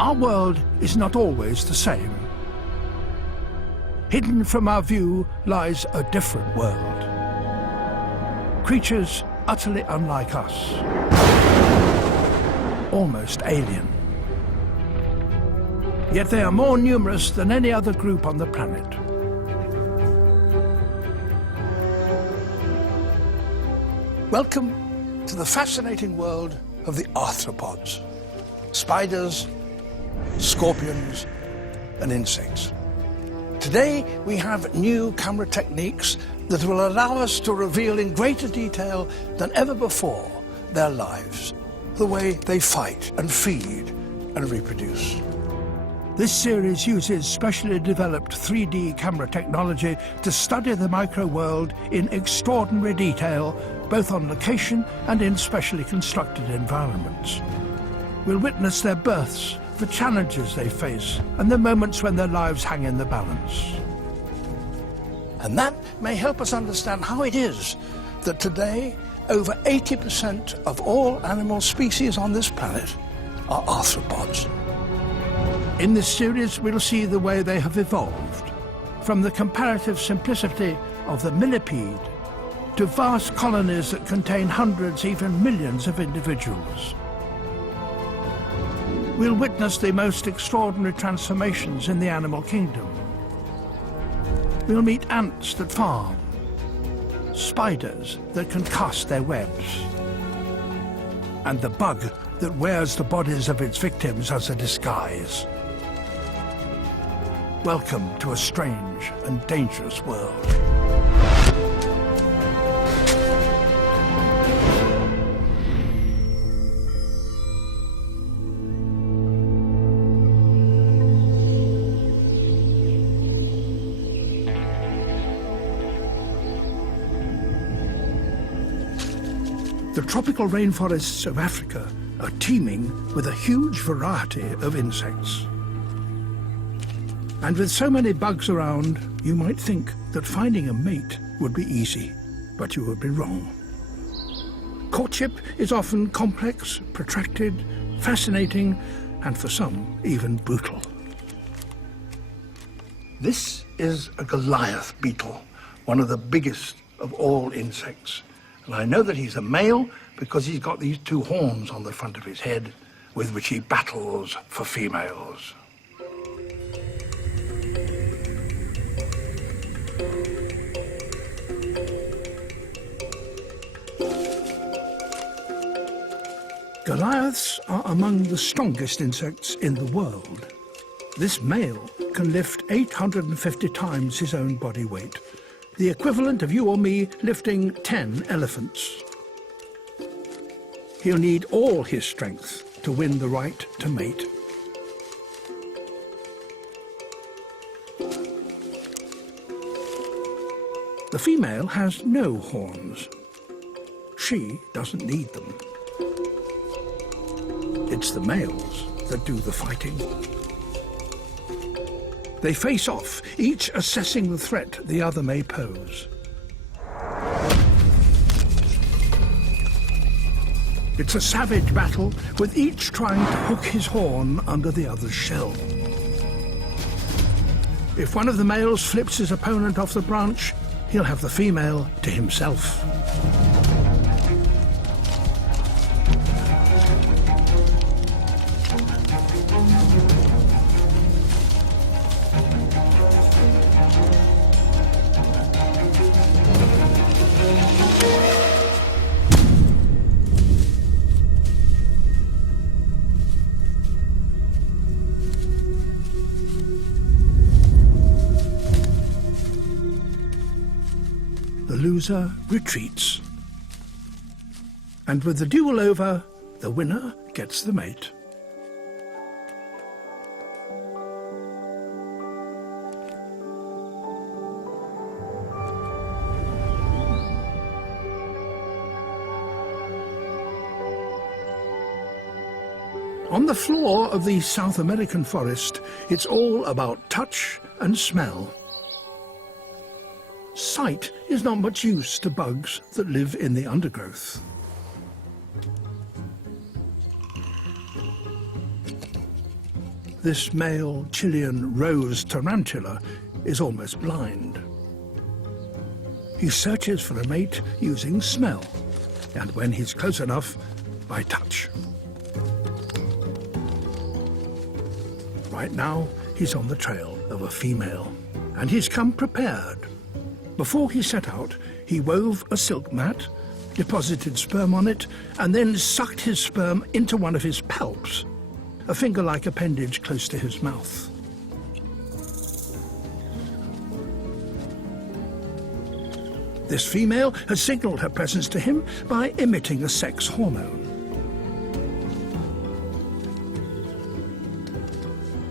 Our world is not always the same. Hidden from our view lies a different world. Creatures utterly unlike us. Almost alien. Yet they are more numerous than any other group on the planet. Welcome to the fascinating world of the arthropods. Spiders, scorpions, and insects. Today we have new camera techniques that will allow us to reveal in greater detail than ever before their lives, the way they fight and feed and reproduce. This series uses specially developed 3D camera technology to study the micro-world in extraordinary detail, both on location and in specially constructed environments. We'll witness their births, the challenges they face, and the moments when their lives hang in the balance. And that may help us understand how it is that today over 80% of all animal species on this planet are arthropods. In this series we'll see the way they have evolved, from the comparative simplicity of the millipede to vast colonies that contain hundreds, even millions of individuals. We'll witness the most extraordinary transformations in the animal kingdom. We'll meet ants that farm, spiders that can cast their webs, and the bug that wears the bodies of its victims as a disguise. Welcome to a strange and dangerous world. The tropical rainforests of Africa are teeming with a huge variety of insects. And with so many bugs around, you might think that finding a mate would be easy, but you would be wrong. Courtship is often complex, protracted, fascinating, and for some, even brutal. This is a Goliath beetle, one of the biggest of all insects. And I know that he's a male because he's got these two horns on the front of his head with which he battles for females. Goliaths are among the strongest insects in the world. This male can lift 850 times his own body weight, the equivalent of you or me lifting 10 elephants. He'll need all his strength to win the right to mate. The female has no horns. She doesn't need them. It's the males that do the fighting. They face off, each assessing the threat the other may pose. It's a savage battle, with each trying to hook his horn under the other's shell. If one of the males flips his opponent off the branch, he'll have the female to himself. The loser retreats. And with the duel over, the winner gets the mate. On the floor of the South American forest, it's all about touch and smell. Sight is not much use to bugs that live in the undergrowth. this male Chilean rose tarantula is almost blind. He searches for a mate using smell, and when he's close enough, by touch. Right now, he's on the trail of a female, and he's come prepared. Before he set out, he wove a silk mat, deposited sperm on it, and then sucked his sperm into one of his palps, a finger-like appendage close to his mouth. This female has signaled her presence to him by emitting a sex hormone.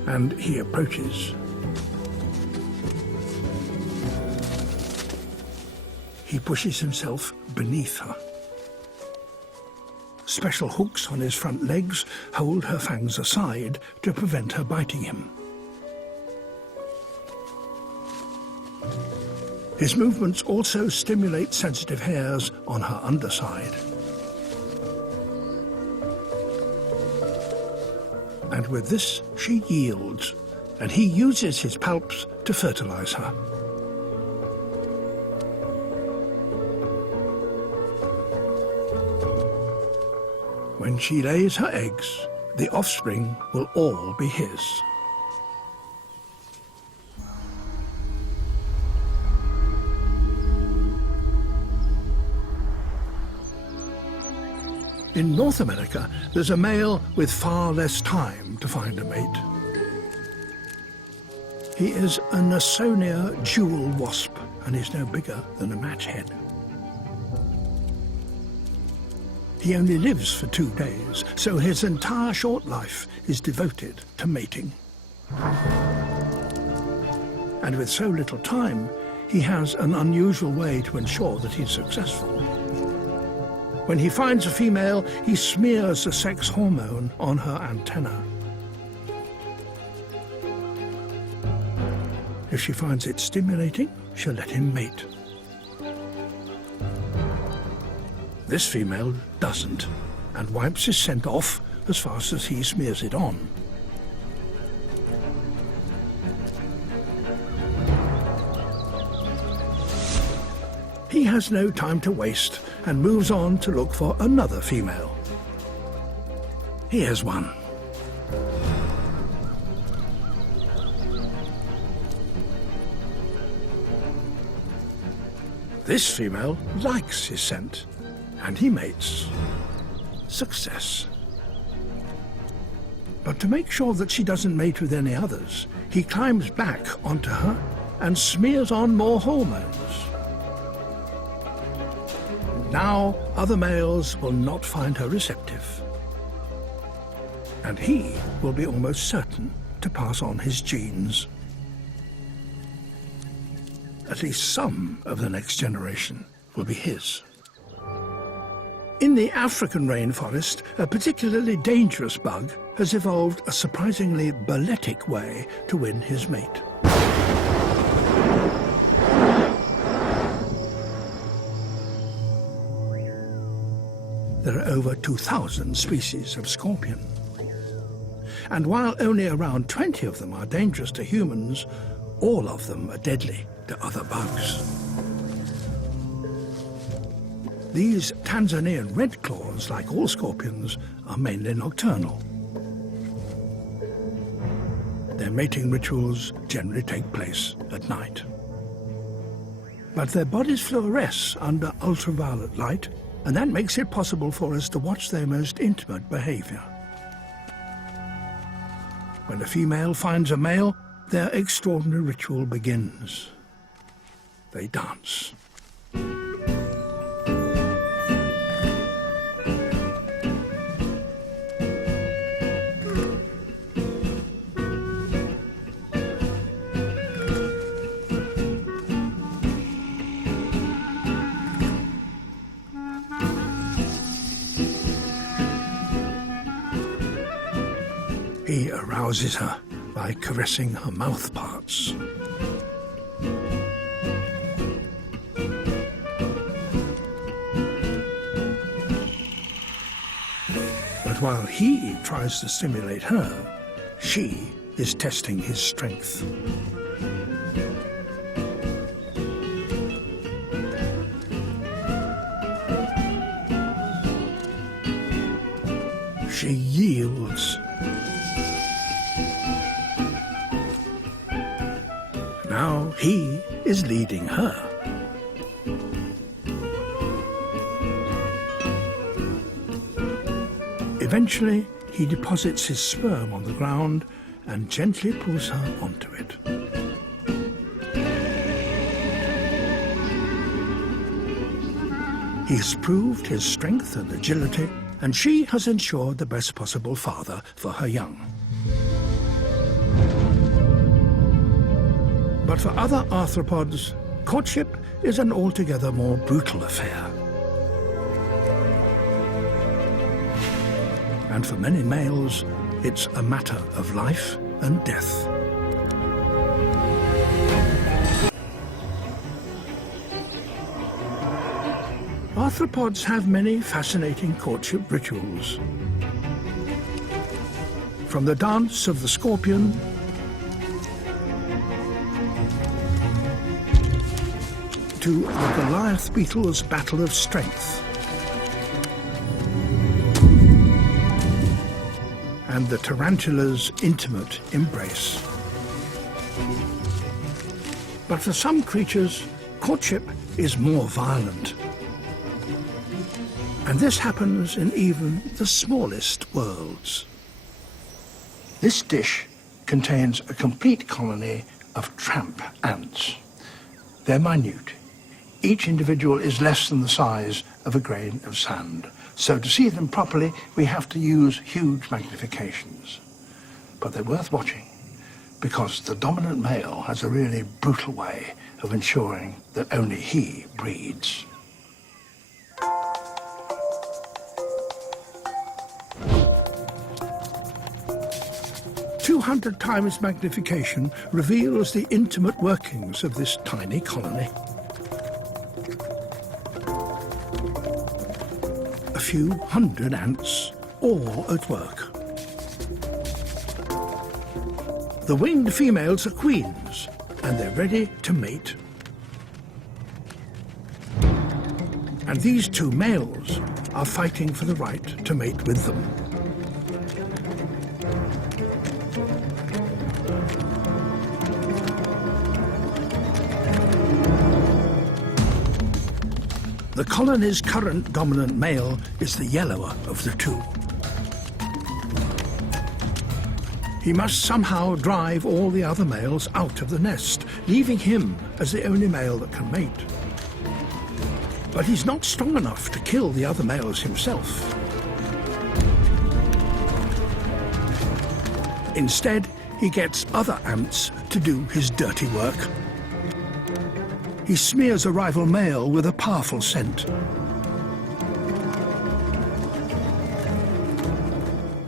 And he approaches. He pushes himself beneath her. Special hooks on his front legs hold her fangs aside to prevent her biting him. His movements also stimulate sensitive hairs on her underside. And with this, she yields, and he uses his palps to fertilize her. When she lays her eggs, the offspring will all be his. In North America, there's a male with far less time to find a mate. He is a Nasonia jewel wasp and is no bigger than a match head. He only lives for 2 days, so his entire short life is devoted to mating. And with so little time, he has an unusual way to ensure that he's successful. When he finds a female, he smears the sex hormone on her antenna. If she finds it stimulating, she'll let him mate. This female doesn't, and wipes his scent off as fast as he smears it on. He has no time to waste and moves on to look for another female. Here's one. This female likes his scent, and he mates. Success. But to make sure that she doesn't mate with any others, he climbs back onto her and smears on more hormones. Now, other males will not find her receptive. And he will be almost certain to pass on his genes. At least some of the next generation will be his. In the African rainforest, a particularly dangerous bug has evolved a surprisingly balletic way to win his mate. There are over 2,000 species of scorpion. And while only around 20 of them are dangerous to humans, all of them are deadly to other bugs. These Tanzanian red claws, like all scorpions, are mainly nocturnal. Their mating rituals generally take place at night. But their bodies fluoresce under ultraviolet light, and that makes it possible for us to watch their most intimate behavior. When a female finds a male, their extraordinary ritual begins. They dance. He arouses her by caressing her mouth parts. But while he tries to stimulate her, she is testing his strength. She yields. Now he is leading her. Eventually, he deposits his sperm on the ground and gently pulls her onto it. He has proved his strength and agility, and she has ensured the best possible father for her young. But for other arthropods, courtship is an altogether more brutal affair. And for many males, it's a matter of life and death. Arthropods have many fascinating courtship rituals. From the dance of the scorpion to the Goliath beetle's battle of strength and the tarantula's intimate embrace. But for some creatures, courtship is more violent. And this happens in even the smallest worlds. This dish contains a complete colony of tramp ants. They're minute. Each individual is less than the size of a grain of sand. So to see them properly, we have to use huge magnifications. But they're worth watching because the dominant male has a really brutal way of ensuring that only he breeds. "200 times magnification reveals the intimate workings of this tiny colony. A few hundred ants, all at work. The winged females are queens, and they're ready to mate. And these two males are fighting for the right to mate with them. The colony's current dominant male is the yellower of the two. He must somehow drive all the other males out of the nest, leaving him as the only male that can mate. But he's not strong enough to kill the other males himself. Instead, he gets other ants to do his dirty work. He smears a rival male with a powerful scent.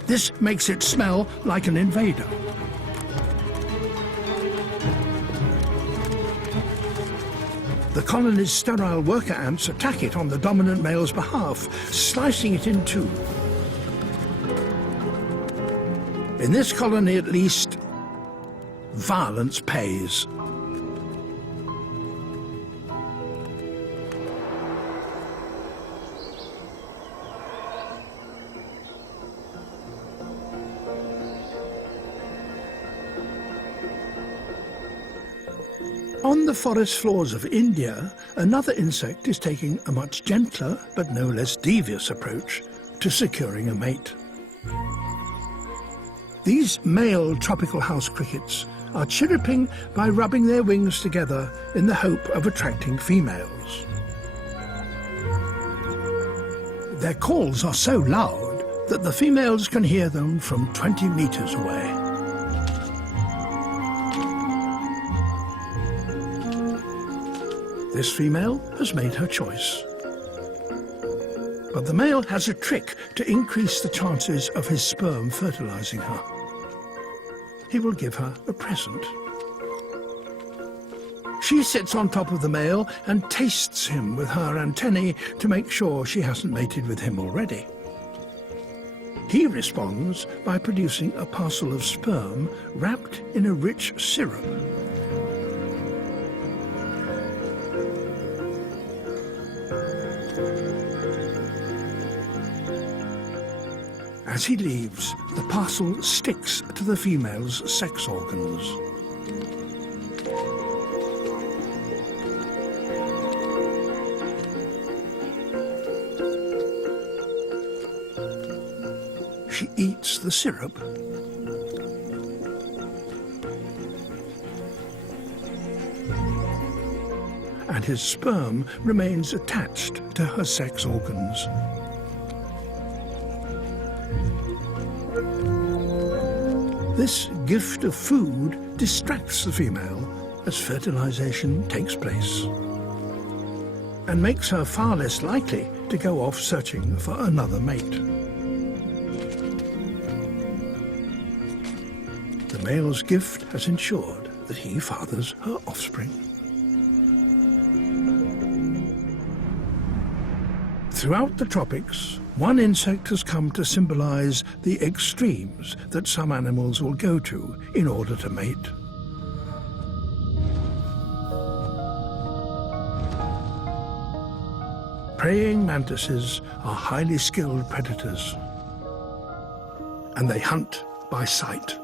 This makes it smell like an invader. The colony's sterile worker ants attack it on the dominant male's behalf, slicing it in two. In this colony, at least, violence pays. On the forest floors of India, another insect is taking a much gentler but no less devious approach to securing a mate. These male tropical house crickets are chirruping by rubbing their wings together in the hope of attracting females. Their calls are so loud that the females can hear them from 20 meters away. This female has made her choice. But the male has a trick to increase the chances of his sperm fertilizing her. He will give her a present. She sits on top of the male and tastes him with her antennae to make sure she hasn't mated with him already. He responds by producing a parcel of sperm wrapped in a rich syrup. As he leaves, the parcel sticks to the female's sex organs. She eats the syrup and his sperm remains attached to her sex organs. This gift of food distracts the female as fertilization takes place and makes her far less likely to go off searching for another mate. The male's gift has ensured that he fathers her offspring. Throughout the tropics, one insect has come to symbolize the extremes that some animals will go to in order to mate. Praying mantises are highly skilled predators, and they hunt by sight.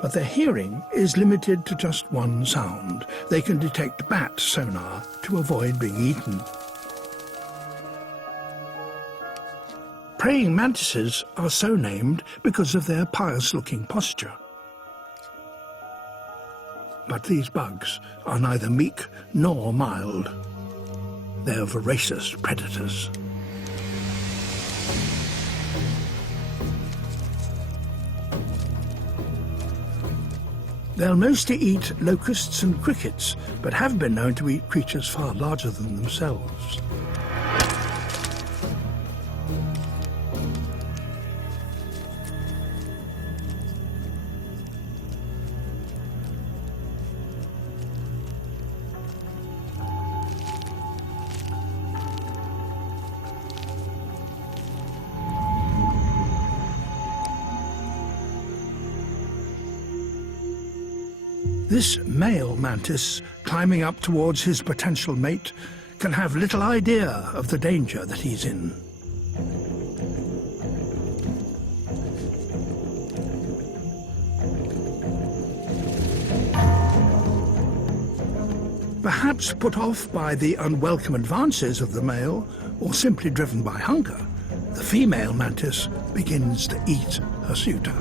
But their hearing is limited to just one sound. They can detect bat sonar to avoid being eaten. Praying mantises are so named because of their pious-looking posture. But these bugs are neither meek nor mild. They're voracious predators. They'll mostly eat locusts and crickets, but have been known to eat creatures far larger than themselves. This male mantis, climbing up towards his potential mate, can have little idea of the danger that he's in. Perhaps put off by the unwelcome advances of the male, or simply driven by hunger, the female mantis begins to eat her suitor.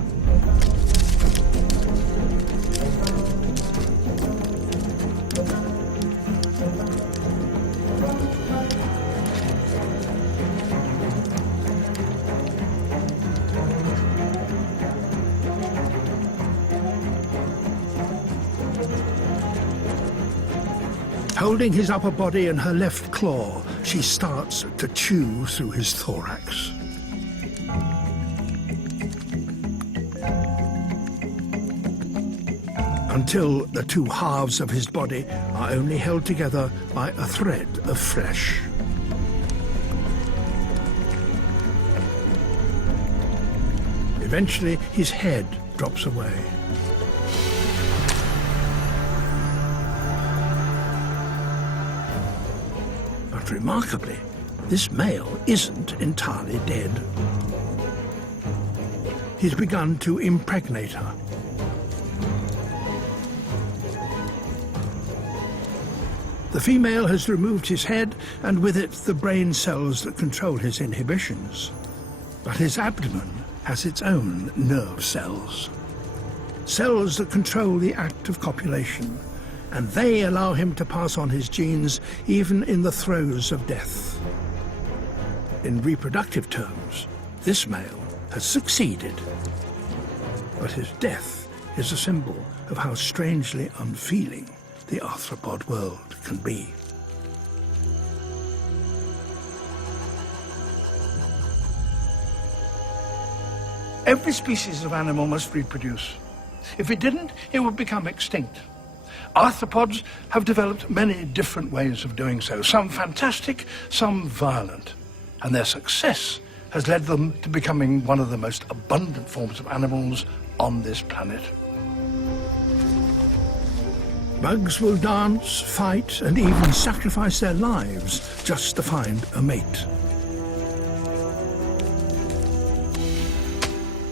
Holding his upper body in her left claw, she starts to chew through his thorax. Until the two halves of his body are only held together by a thread of flesh. Eventually, his head drops away. But remarkably, this male isn't entirely dead. He's begun to impregnate her. The female has removed his head, and with it the brain cells that control his inhibitions. But his abdomen has its own nerve cells. Cells that control the act of copulation, and they allow him to pass on his genes even in the throes of death. In reproductive terms, this male has succeeded. But his death is a symbol of how strangely unfeeling the arthropod world can be. Every species of animal must reproduce. If it didn't, it would become extinct. Arthropods have developed many different ways of doing so, some fantastic, some violent, and their success has led them to becoming one of the most abundant forms of animals on this planet. Bugs will dance, fight, and even sacrifice their lives just to find a mate.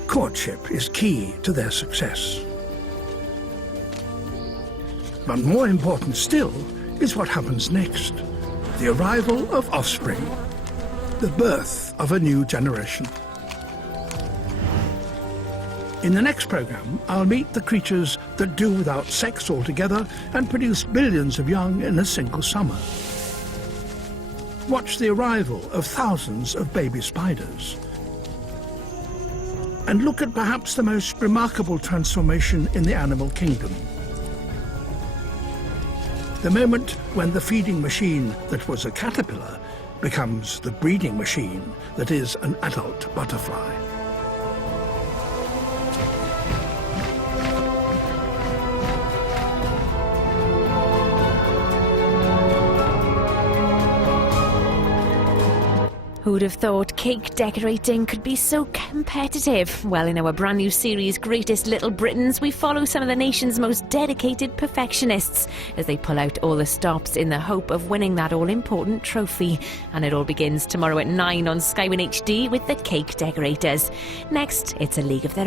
Courtship is key to their success. But more important still is what happens next. The arrival of offspring, the birth of a new generation. In the next programme, I'll meet the creatures that do without sex altogether and produce billions of young in a single summer. Watch the arrival of thousands of baby spiders. And look at perhaps the most remarkable transformation in the animal kingdom. The moment when the feeding machine that was a caterpillar becomes the breeding machine that is an adult butterfly. Who'd have thought cake decorating could be so competitive? Well, in our brand new series, Greatest Little Britons, we follow some of the nation's most dedicated perfectionists as they pull out all the stops in the hope of winning that all-important trophy. And it all begins tomorrow at 9 on Sky 1 HD with the cake decorators. Next, it's A League of Their